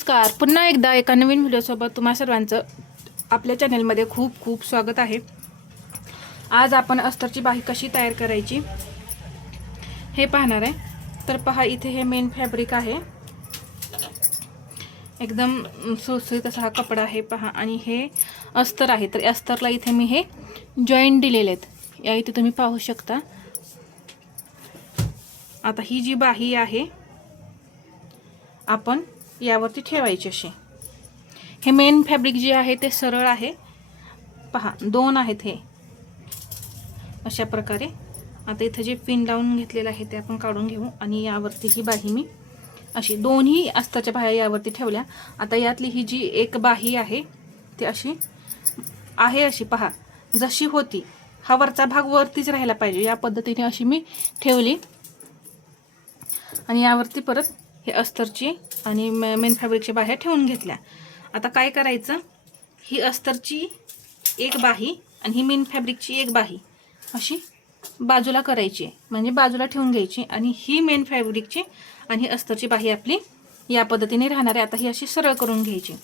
नमस्कार. पुन्हा एकदा एका नवीन व्हिडिओसोबत तुम्हा सर्वांचं आपल्या चॅनलमध्ये खूप खूप स्वागत आहे. आज आपण अस्तरची बाही कशी तयार करायची हे पाहणार आहे. तर पहा, इथे हे मेन फॅब्रिक आहे. एकदम सुसुईत असा हा कपडा आहे पहा. आणि हे अस्तर आहे. तर अस्तरला इथे मी हे जॉईंट दिलेले आहेत. या इथे तुम्ही पाहू शकता. आता ही जी बाही आहे आपण यावरती ठेवायची अशी. हे मेन फॅब्रिक जे आहे ते सरळ आहे पहा, दोन आहेत हे अशा प्रकारे. आता इथं जे पिन लावून घेतलेलं आहे ते आपण काढून घेऊ आणि यावरती ही बाही मी अशी दोन्ही अस्ताच्या बाह्या यावरती ठेवल्या. आता यातली ही जी एक बाही आहे ती अशी आहे, अशी पहा जशी होती. हा वरचा भाग वरतीच राहायला पाहिजे या पद्धतीने अशी मी ठेवली. आणि यावरती परत हे अस्तरची आणि मेन फॅब्रिकच्या बाह्या ठेवून घेतल्या. आता काय करायचं, ही अस्तरची एक बाही आणि ही मेन फॅब्रिकची एक बाही अशी बाजूला करायची, म्हणजे बाजूला ठेवून घ्यायची. आणि ही मेन फॅब्रिकची आणि ही अस्तरची बाही आपली या पद्धतीने राहणार आहे. आता ही अशी सरळ करून घ्यायची.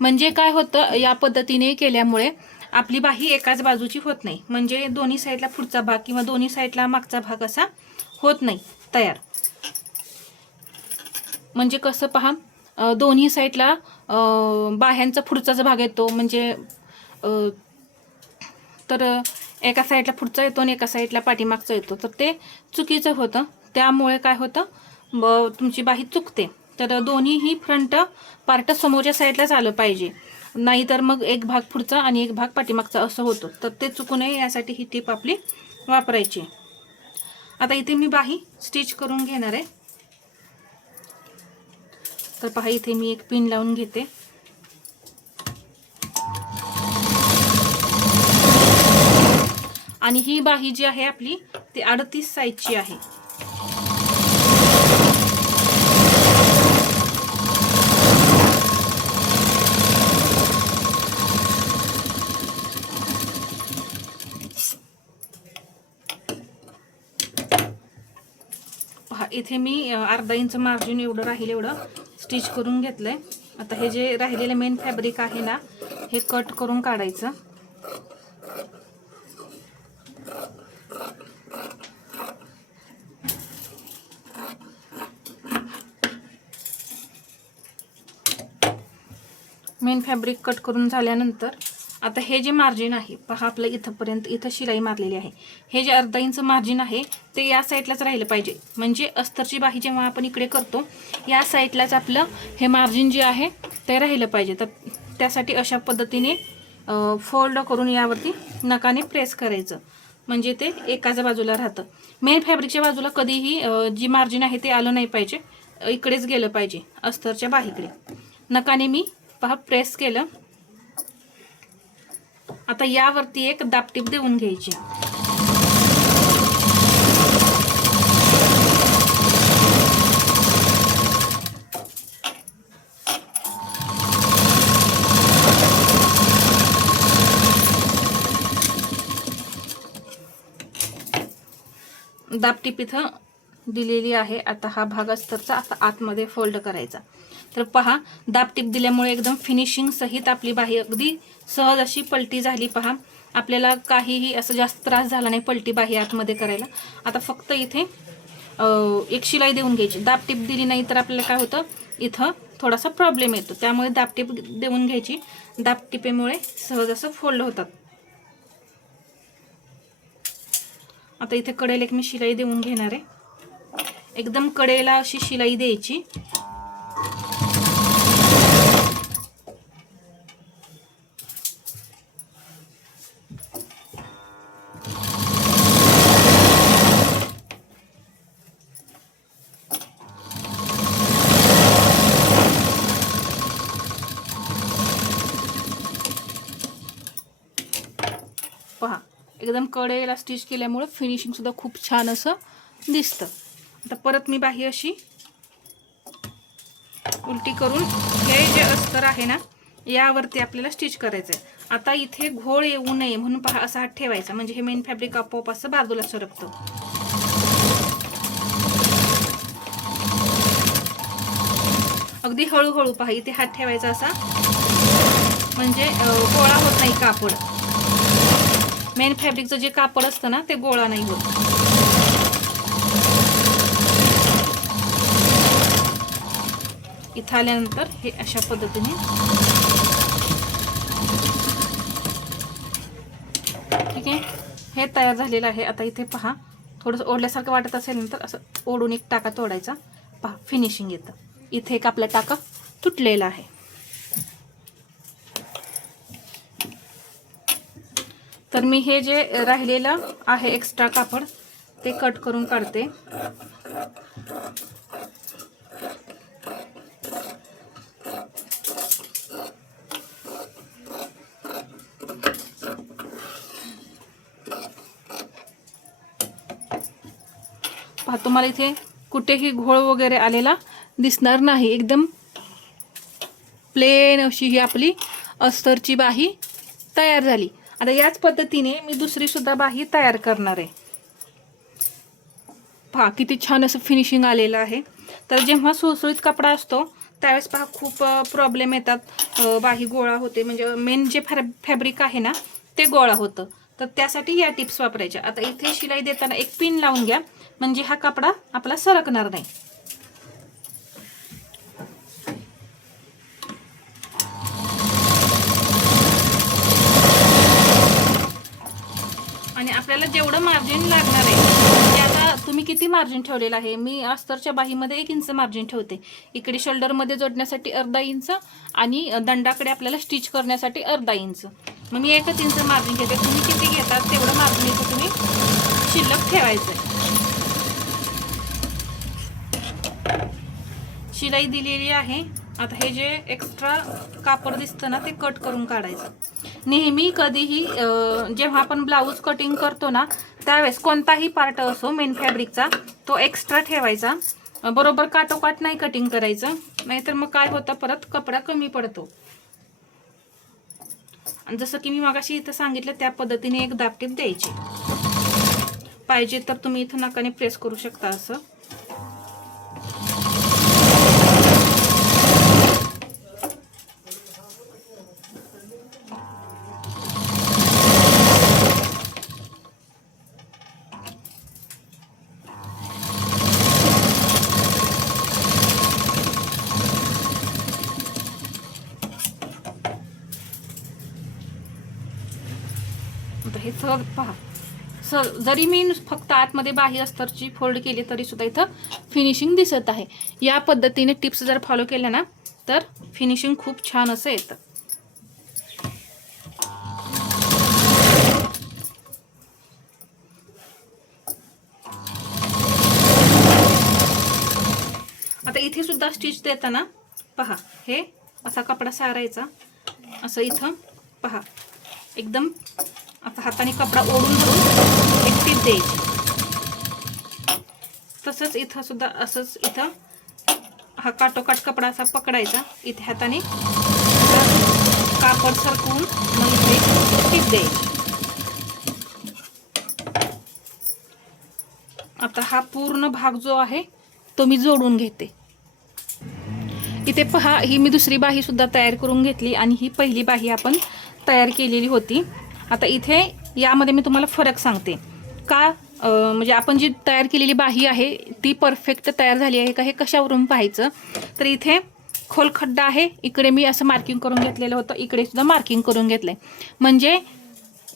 म्हणजे काय होतं, या पद्धतीने केल्यामुळे आपली बाही एकाच बाजूची होत नाही. म्हणजे दोन्ही साईडला पुढचा भाग किंवा दोन्ही साईडला मागचा भाग असा होत नाही तयार. म्हणजे कसं पहा, दोन्ही साईडला बाह्यांचा पुढचाच भाग येतो. म्हणजे तर एका साईडला पुढचा येतो आणि एका साईडला पाठीमागचा येतो. तर ते चुकीचं होतं. त्यामुळे काय होतं, तुमची बाही चुकते. तर दोन्हीही फ्रंट पार्ट समोरच्या साईडलाच आलं पाहिजे. नाहीतर मग एक भाग पुढचा आणि एक भाग पाठीमागचा असं होतं. तर ते चुकू नये यासाठी ही टीप आपली वापरायची. आता इथे मी बाही स्टिच करून घेणार आहे. तर पहा, इथे मी एक पिन लावून घेते. आणि ही बाही जी आहे आपली ती 38 साईजची आहे. पहा, इथे मी अर्धा इंच मार्जिन एवढं राहील एवढं स्टिच करून घेतलंय. आता हे जे राहिलेलं मेन फॅब्रिक आहे ना, हे कट करून काढायचं. मेन फॅब्रिक कट करून झाल्यानंतर आता हे जे मार्जिन आहे पहा, आपलं इथंपर्यंत इथं शिलाई मारलेली आहे. हे जे अर्धा इंच मार्जिन आहे ते या साईडलाच राहिलं पाहिजे. म्हणजे अस्तरची बाही जेव्हा आपण इकडे करतो या साईडलाच आपलं हे मार्जिन जे आहे ते राहिलं पाहिजे. तर त्यासाठी अशा पद्धतीने फोल्ड करून यावरती नकाने प्रेस करायचं, म्हणजे ते एकाच बाजूला राहतं. मेन फॅब्रिकच्या बाजूला कधीही जी मार्जिन आहे ते आलं नाही पाहिजे, इकडेच गेलं पाहिजे अस्तरच्या बाहीकडे. नकाने मी पहा प्रेस केलं. आता यावरती एक दाबटीप देऊन घ्यायची. दाबटीप इथं दिलेली आहे. आता हा भाग अस्तरचा आता आतमध्ये फोल्ड करायचा. तर पहा, दाबटीप दिल्यामुळे एकदम फिनिशिंग सहित आपली बाही अगदी सहज अशी पलटी झाली. पहा, आपल्याला काहीही असं जास्त त्रास झाला नाही पलटी बाही आतमध्ये करायला. आता फक्त इथे एक शिलाई देऊन घ्यायची. दाबटीप दिली नाही तर आपल्याला काय होतं, इथं थोडासा प्रॉब्लेम येतो. त्यामुळे दाबटीप देऊन घ्यायची. दाबटिपेमुळे सहज असं फोल्ड होतात. आता इथे कडेला एक मी शिलाई देऊन घेणार आहे. एकदम कडेला अशी शिलाई द्यायची. पहा, एकदम कडेला स्टिच केल्यामुळे फिनिशिंग सुद्धा खूप छान असं दिसतं. आता परत मी बाही अशी उलटी करून हे जे अस्तर आहे ना यावरती आपल्याला स्टिच करायचं आहे. आता इथे घोळ येऊ नये म्हणून पहा असा हात ठेवायचा, म्हणजे हे मेन फॅब्रिक आपोआप असं बाजूला सरकतं. अगदी हळूहळू पहा, इथे हात ठेवायचा असा, म्हणजे गोळा होत नाही कापड. मेन फॅब्रिकचं जे कापड असतं ना ते गोळा नाही होत. इथं आल्यानंतर हे अशा पद्धतीने ठीक आहे, हे तयार झालेलं आहे. आता इथे पहा, थोडंसं ओढल्यासारखं वाटत असेल नंतर असं ओढून एक टाका तोडायचा. पहा फिनिशिंग येतं. इथे एक आपला टाका तुटलेला आहे. तर मी हे जे राहिलेलं आहे एक्स्ट्रा कापड ते कट करून काढते. पहा, तुम्हाला इथे कुठेही घोळ वगैरे आलेला दिसणार नाही. एकदम प्लेन अशी ही आपली अस्तरची बाही तयार झाली. आता याच पद्धतीने मी दुसरी सुद्धा बाही तयार करणार आहे. पहा किती छान असं फिनिशिंग आलेलं आहे. तर जेव्हा सुळसुळीत कपडा असतो त्यावेळेस पहा खूप प्रॉब्लेम येतात. बाही गोळा होते, म्हणजे मेन जे फॅब्रिक आहे ना ते गोळा होतं. तर त्यासाठी या टिप्स वापरायच्या. आता इथे शिलाई देताना एक पिन लावून घ्या, म्हणजे हा कपडा आपला सरकणार नाही. आणि आपल्याला जेवढं मार्जिन लागणार आहे, म्हणजे आता तुम्ही किती मार्जिन ठेवलेलं आहे. मी अस्तरच्या बाहीमध्ये 1 इंच मार्जिन ठेवते. इकडे शोल्डरमध्ये जोडण्यासाठी अर्धा इंच आणि दंडाकडे आपल्याला स्टिच करण्यासाठी अर्धा इंच. मग मी 1 इंच मार्जिन घेते. तुम्ही किती घेतात तेवढं मार्जिन इथं तुम्ही शिल्लक ठेवायचं आहे. शिलाई दिलेली आहे. आता हे जे एक्स्ट्रा कापड दिसतं ना ते कट करून काढायचं. नेहमी कधीही जेव्हा आपण ब्लाऊज कटिंग करतो ना त्यावेळेस कोणताही पार्ट असो मेन फॅब्रिकचा तो एक्स्ट्रा ठेवायचा. बरोबर काटोकाट नाही कटिंग करायचं, नाहीतर मग काय होतं परत कपडा कमी पडतो. आणि जसं की मी मगाशी इथं सांगितलं त्या पद्धतीने एक दाबटीप द्यायची. पाहिजे तर तुम्ही इथं नाकाने प्रेस करू शकता असं. हे सहज पहा, जरी मी फक्त आतमध्ये बाही अस्तरची फोल्ड केली तरी सुद्धा इथं फिनिशिंग दिसत आहे. या पद्धतीने टिप्स जर फॉलो केल्या ना तर फिनिशिंग खूप छान असं येतं. आता इथे सुद्धा स्टिच देताना पहा, हे असा कपडा सारायचा असं इथं पहा, एकदम आता हाताने कपडा ओढून धरून एक टीप द्यायची. तसंच इथं सुद्धा असंच इथं हा काटोकाट कपडा असा पकडायचा. इथे हाताने कापड सरकवून मग इथे टीप द्यायची. आता हा पूर्ण भाग जो आहे तो मी जोडून घेते. इथे पहा, ही मी दुसरी बाही सुद्धा तयार करून घेतली आणि ही पहिली बाही आपण तयार केलेली होती. आता इथे यामध्ये मी तुम्हाला फरक सांगते का, म्हणजे आपण जी तयार केलेली बाही आहे ती परफेक्ट तयार झाली आहे का हे कशावरून पाहायचं. तर इथे खोल खड्डा आहे, इकडे मी असं मार्किंग करून घेतलेलं होतं, इकडे सुद्धा मार्किंग करून घेतलंय. म्हणजे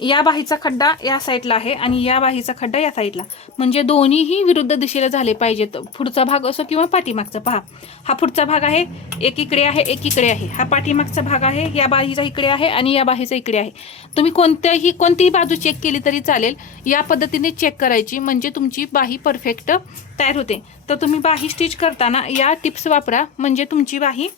या बाहीचा खड्डा या साईडला आहे आणि या बाहीचा खड्डा या साईडला, म्हणजे दोन्हीही विरुद्ध दिशेला झाले पाहिजेत. पुढचा भाग असो किंवा पाठीमागचा. पहा, हा पुढचा भाग आहे, एक इकडे आहे एक इकडे आहे. हा पाठीमागचा भाग आहे, या बाहीचा इकडे आहे आणि या बाहीचा इकडे आहे. तुम्ही कोणतीही बाजू चेक केली तरी चालेल. या पद्धतीने चेक करायची, म्हणजे तुमची बाही परफेक्ट तयार होते. तर तुम्ही बाही स्टिच करताना या टिप्स वापरा, म्हणजे तुमची बाही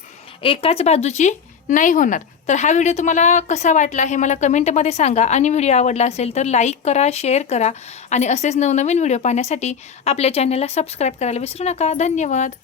एकाच बाजूची नाही होणार. तर हा व्हिडिओ तुम्हाला कसा वाटला हे मला कमेंटमध्ये सांगा. आणि व्हिडिओ आवडला असेल तर लाईक करा, शेअर करा आणि असेच नवनवीन व्हिडिओ पाहण्यासाठी आपल्या चॅनलला सबस्क्राईब करायला विसरू नका. धन्यवाद.